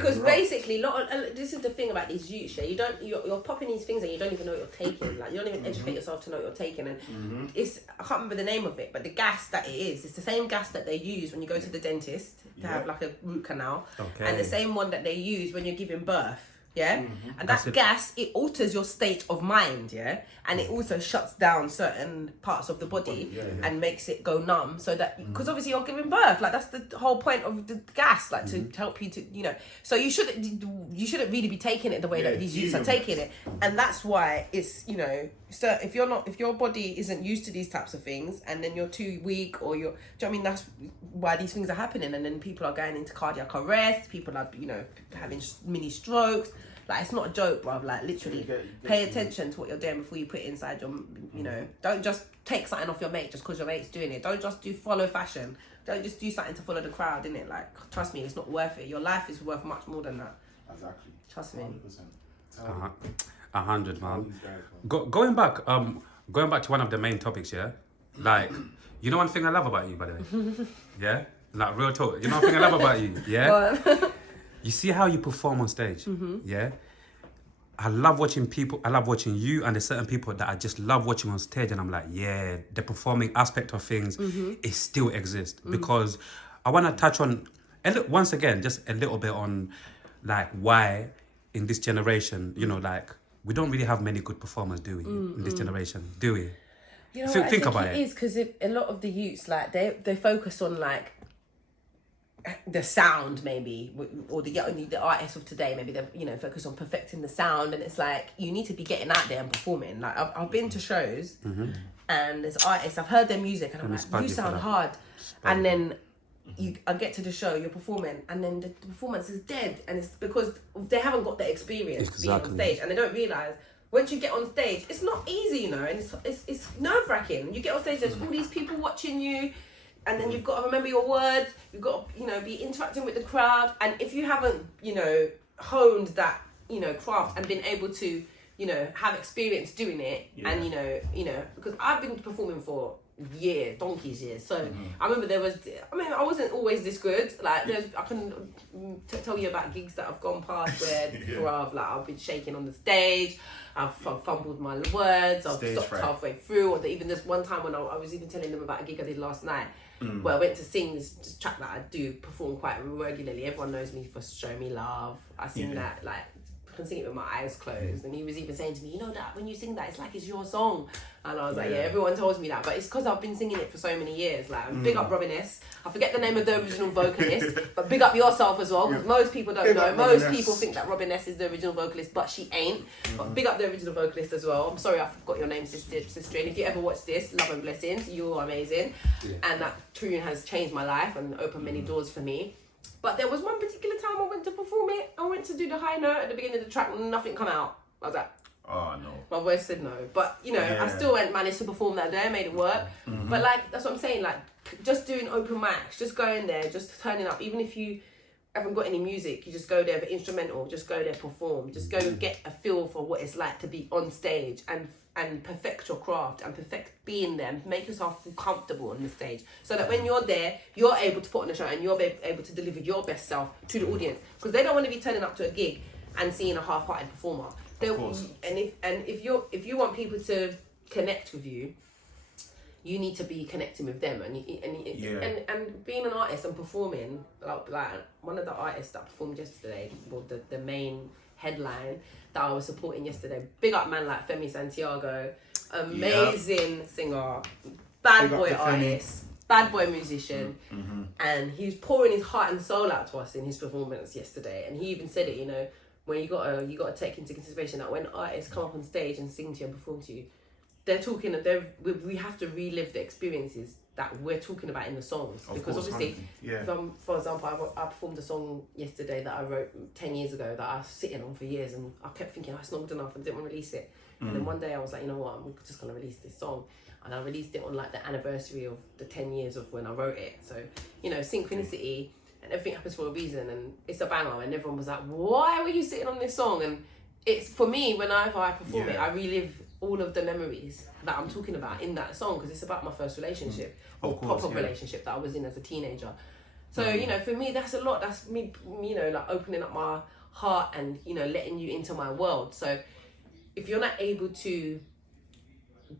Because basically, this is the thing about these youths. Yeah, you're popping these things and you don't even know what you're taking. Like you don't even educate yourself to know what you're taking. And it's I can't remember the name of it, but the gas that it is, it's the same gas that they use when you go to the dentist to have like a root canal, and the same one that they use when you're giving birth. Yeah, and that gas, it alters your state of mind, yeah, and it also shuts down certain parts of the body and makes it go numb, so that because obviously you're giving birth, like that's the whole point of the gas, like to help you to, you know, so you shouldn't really be taking it the way that these youths are taking it, and that's why it's, you know, so if your body isn't used to these types of things, and then you're too weak, or you're, do you know what I mean, that's why these things are happening, and then people are going into cardiac arrest, people are, you know, having mini strokes. Like, it's not a joke, bruv. Like, literally, pay attention to what you're doing before you put it inside your, you know, don't just take something off your mate just because your mate's doing it. Don't just follow fashion. Don't just do something to follow the crowd, innit? Like, trust me, it's not worth it. Your life is worth much more than that. Exactly. Trust me. 100%. 100, man. Going back to one of the main topics, yeah? Like, you know one thing I love about you, by the way? Yeah? Like, real talk. You know one thing I love about you? Yeah? You see how you perform on stage, yeah? I love watching people, I love watching you, and there's certain people that I just love watching on stage, and I'm like, yeah, the performing aspect of things, it still exists. Because I want to touch on, once again, just a little bit on, like, why in this generation, you know, like, we don't really have many good performers, do we, in this generation, do we? You know, think about it. It is, because a lot of the youths, like, they focus on, like, the sound, maybe, or the artists of today, maybe they, you know, focus on perfecting the sound, and it's like you need to be getting out there and performing. Like I've been to shows, and there's artists, I've heard their music, and I'm like, you sound hard, and then I get to the show, you're performing, and then the performance is dead, and it's because they haven't got the experience being on stage, and they don't realise once you get on stage, it's not easy, you know, and it's nerve-wracking. You get on stage, there's all these people watching you. And then you've got to remember your words. You've got to, you know, be interacting with the crowd. And if you haven't, you know, honed that, you know, craft and been able to, you know, have experience doing it, and you know, because I've been performing for donkey's years. So I remember I wasn't always this good. Like I can tell you about gigs that I've gone past where, bruv, like I've been shaking on the stage. I've fumbled my words. I've stopped halfway through. Or even this one time when I was even telling them about a gig I did last night. Where I went to sing this track that I do perform quite regularly. Everyone knows me for Show Me Love. I sing that, like, I can sing it with my eyes closed. And he was even saying to me, you know that when you sing that, it's like it's your song. And I was like, yeah, everyone tells me that. But it's because I've been singing it for so many years. Like, big up Sweetnezz. I forget the name of the original vocalist, but big up yourself as well, because most people don't know. Most people think that Sweetnezz is the original vocalist, but she ain't. But big up the original vocalist as well. I'm sorry I forgot your name, sister. And if you ever watch this, love and blessings. You're amazing. And that tune has changed my life and opened many doors for me. But there was one particular time I went to perform it. I went to do the high note at the beginning of the track, and nothing come out. I was like, oh no. My voice said no. But, you know, I still managed to perform that day, made it work. But, like, that's what I'm saying, like, just doing open mics, just going there, just turning up, even if you haven't got any music, you just go there for instrumental, just go there, perform, just go get a feel for what it's like to be on stage and perfect your craft and perfect being there and make yourself feel comfortable on the stage, so that when you're there, you're able to put on a show and you're able to deliver your best self to the audience, because they don't want to be turning up to a gig and seeing a half-hearted performer. If you want people to connect with you, you need to be connecting with them, and being an artist and performing, like one of the artists that performed yesterday, well, the main headline that I was supporting yesterday, big up man like Femi Santiago, amazing singer, bad boy artist, bad boy musician, and he was pouring his heart and soul out to us in his performance yesterday, and he even said it, you know, when you gotta take into consideration that when artists come up on stage and sing to you and perform to you, we have to relive the experiences that we're talking about in the songs. Because obviously, for example, I performed a song yesterday that I wrote 10 years ago that I was sitting on for years, and I kept thinking, oh, it's not good enough, I didn't want to release it. And then one day I was like, you know what, I'm just going to release this song. And I released it on like the anniversary of the 10 years of when I wrote it. So, you know, synchronicity, and everything happens for a reason, and it's a banger, and everyone was like, why were you sitting on this song? And it's, for me, whenever I perform it, I relive all of the memories that I'm talking about in that song, because it's about my first relationship, or proper relationship that I was in as a teenager. So, you know, for me, that's a lot. That's me, you know, like opening up my heart and, you know, letting you into my world. So if you're not able to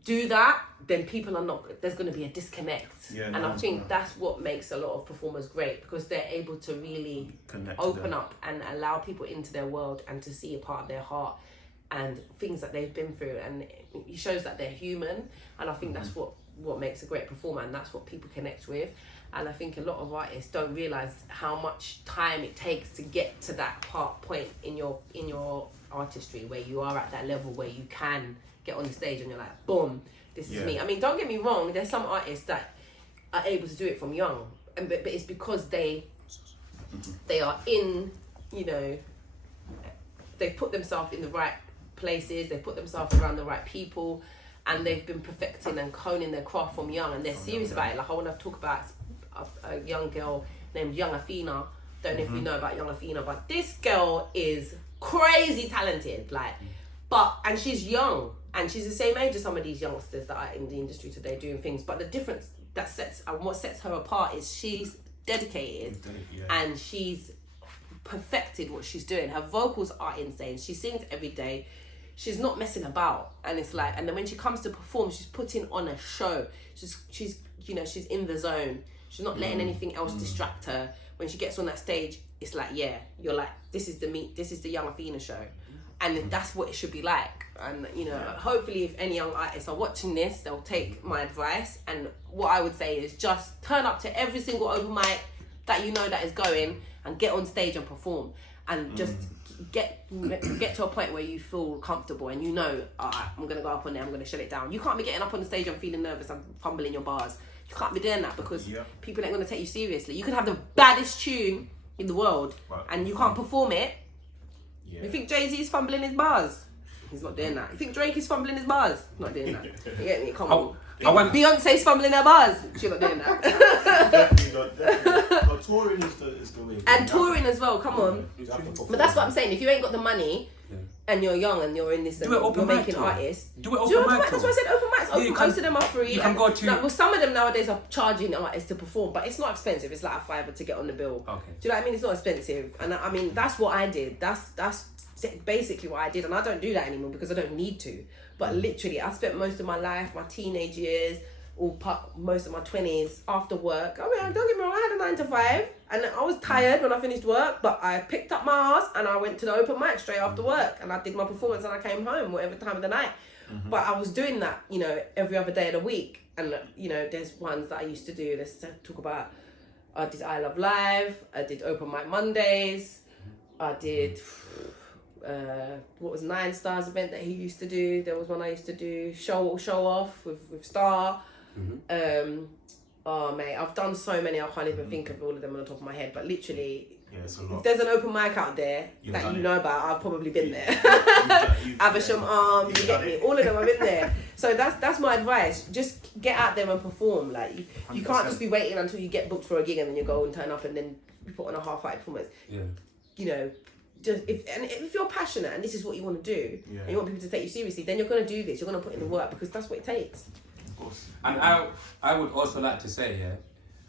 do that, then people are not, there's going to be a disconnect. And I think that's what makes a lot of performers great, because they're able to really open up and allow people into their world and to see a part of their heart and things that they've been through, and it shows that they're human. And I think that's what makes a great performer, and that's what people connect with. And I think a lot of artists don't realize how much time it takes to get to that point in your artistry, where you are at that level where you can get on the stage and you're like, boom, this is me. I mean, don't get me wrong, there's some artists that are able to do it from young, but it's because they are in, you know, they've put themselves in the right places, they've put themselves around the right people, and they've been perfecting and honing their craft from young, and they're serious about it. Like, I want to talk about a young girl named Young Athena. Don't know if you know about Young Athena, but this girl is crazy talented, like, and she's young, and she's the same age as some of these youngsters that are in the industry today doing things. But the difference what sets her apart is she's dedicated, and she's perfected what she's doing. Her vocals are insane. She sings every day. She's not messing about, and it's like, and then when she comes to perform, she's putting on a show. She's you know, she's in the zone. She's not letting anything else distract her. When she gets on that stage, it's like, yeah, you're like, this is the Young Athena show. And that's what it should be like. And, you know, hopefully if any young artists are watching this, they'll take my advice. And what I would say is just turn up to every single open mic that you know that is going, and get on stage and perform. And just get to a point where you feel comfortable and you know, all right, I'm going to go up on there, I'm going to shut it down. You can't be getting up on the stage and feeling nervous and fumbling your bars. You can't be doing that, because people ain't going to take you seriously. You could have the baddest tune in the world and you can't perform it. You think Jay-Z's fumbling his bars? He's not doing that. You think Drake is fumbling his bars? He's not doing that. You get me? Come on. Beyonce's fumbling her bars. She's not doing that. Definitely not. But touring is the way. And touring as well, come on. But that's what I'm saying. If you ain't got the money and you're young and you're in this, and you're making artists, do it open mic. That's why I said open mics. Most of them are free. You can go to. Well, some of them nowadays are charging artists to perform, but it's not expensive. It's like a $5 to get on the bill. Okay. Do you know what I mean? It's not expensive, and I mean that's what I did. That's basically what I did, and I don't do that anymore because I don't need to. But literally, I spent most of my life, my teenage years, most of my 20s after work. I mean, don't get me wrong, I had a 9 to 5, and I was tired when I finished work, but I picked up my ass and I went to the open mic straight after work, and I did my performance and I came home, whatever time of the night. But I was doing that, you know, every other day of the week. And, you know, there's ones that I used to do. Let's talk about, I did I Love Live, I did Open Mic Mondays, I did, what was 9 Stars event that he used to do. There was one I used to do, Show Off with Star. Oh mate, I've done so many, I can't even think of all of them on the top of my head, but literally, if there's an open mic out there that you know about, I've probably been there. Avisham Arms, you get me? All of them, I've been there. So that's my advice. Just get out there and perform. Like, you can't just be waiting until you get booked for a gig and then you go and turn up and then you put on a half-fight performance. You know, just if you're passionate and this is what you want to do, and you want people to take you seriously, then you're going to do this. You're going to put in the work, because that's what it takes. And I would also like to say,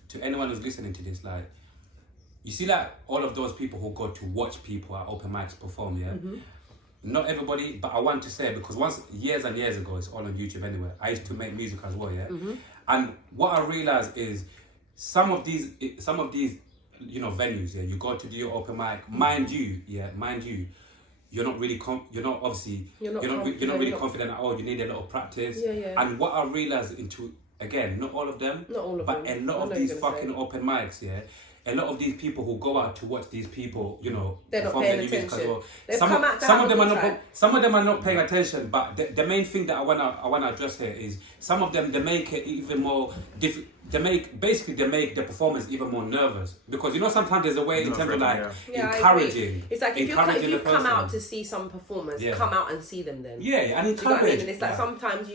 to anyone who's listening to this, like, you see, like, all of those people who go to watch people at open mics perform, not everybody, but I want to say, because years and years ago, it's all on YouTube anyway, I used to make music as well, and what I realized is some of these, you know, venues, you go to do your open mic, mind you, you're not really you're not really confident at all. You need a lot of practice. And what I realized again, not all of them, but a lot of these fucking open mics, a lot of these people who go out to watch these people, you know, they're not paying attention. Some of them are not paying attention. But the main thing that I wanna address here is some of them, they make it even more difficult. They make the performance even more nervous, because you know sometimes there's a way in terms of like encouraging. It's like if you come out to see some performers, come out and see them then. And encourage. You know what I mean? And it's like sometimes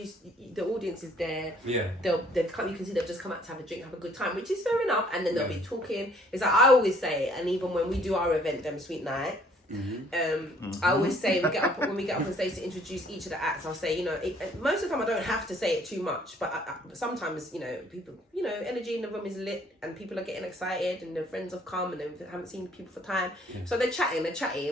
the audience is there. They've come. You can see they've just come out to have a drink, have a good time, which is fair enough. And then they'll be talking. It's like I always say, and even when we do our event, them Sweet Night, I always say when we get up on stage to introduce each of the acts, I'll say, most of the time I don't have to say it too much, but sometimes, people, energy in the room is lit and people are getting excited and their friends have come and they haven't seen people for time. Yeah. So they're chatting,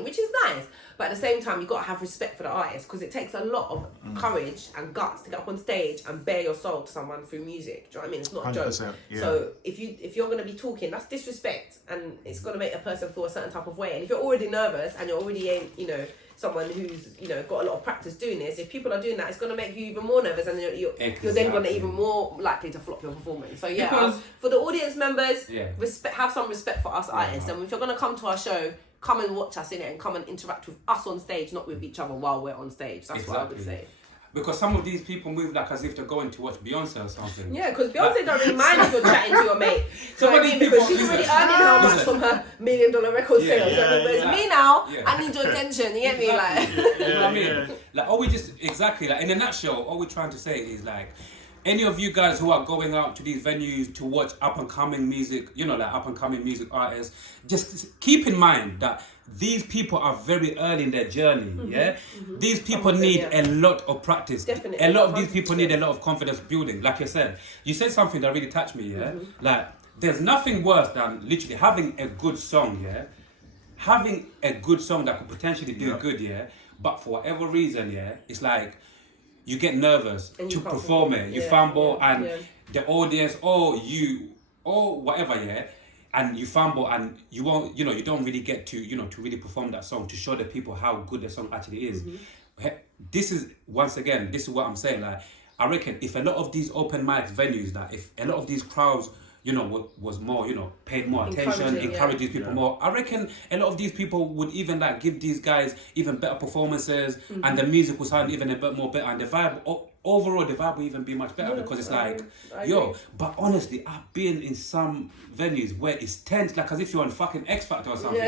which is nice. But at the same time, you've got to have respect for the artist because it takes a lot of courage and guts to get up on stage and bare your soul to someone through music. Do you know what I mean? It's not a joke. Yeah. So if you're going to be talking, that's disrespect and it's going to make a person feel a certain type of way. And if you're already nervous and you're already someone who's got a lot of practice doing this, if people are doing that, it's going to make you even more nervous and you're then going to even more likely to flop your performance. So for the audience members, have some respect for us artists, and if you're going to come to our show, come and watch us in it and come and interact with us on stage, not with each other while we're on stage. That's what I would say. Because some of these people move like as if they're going to watch Beyonce or something. Yeah, because Beyonce don't really mind if you're chatting to your mate. So I mean, because she's already earning how much from her $1 million record sales. But me now, I need your attention. You get me? Like, you know what I mean? Like, all we just like in a nutshell, all we're trying to say is like, any of you guys who are going out to these venues to watch up and coming music, up and coming music artists, just keep in mind that these people are very early in their journey. These people need a lot of practice. Definitely. A lot of these people need a lot of confidence building. Like you said something that really touched me. Like there's nothing worse than literally having a good song. Having a good song that could potentially do good. But for whatever reason, it's like you get nervous to perform it. You fumble and the audience or whatever. And you fumble and you won't, you don't really get to, to really perform that song to show the people how good the song actually is. This is what I'm saying. Like, I reckon if a lot of these open mic venues, that if a lot of these crowds, was more, paid more attention, encourage these people more, I reckon a lot of these people would even like give these guys even better performances and the music will sound even a bit more better and the vibe, overall the vibe will even be much better because it's like, but honestly, I've been in some venues where it's tense, like as if you're on fucking X Factor or something.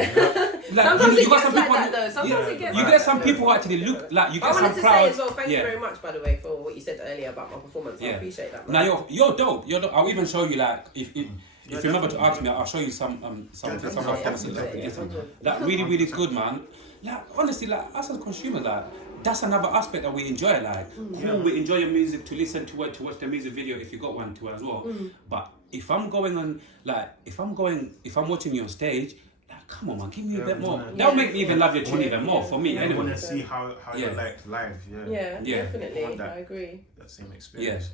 Like, sometimes it gets like that though. Sometimes it gets. You get some people who actually look like you get some crowds. I wanted to say as well. Thank you very much, by the way, for what you said earlier about my performance. I appreciate that. Now you're dope. I'll even show you like if you remember to ask me, I'll show you some performances like really really good, man. Like honestly, like us as consumers, like that's another aspect that we enjoy. Like we enjoy your music, to listen to it, to watch the music video if you got one to as well. But if I'm going on, like if I'm watching you on stage, like come on man, give me a bit more. That'll make me even love your tune even more for me. I anyway. want to see how you're like live. Yeah, definitely. I agree. That same experience.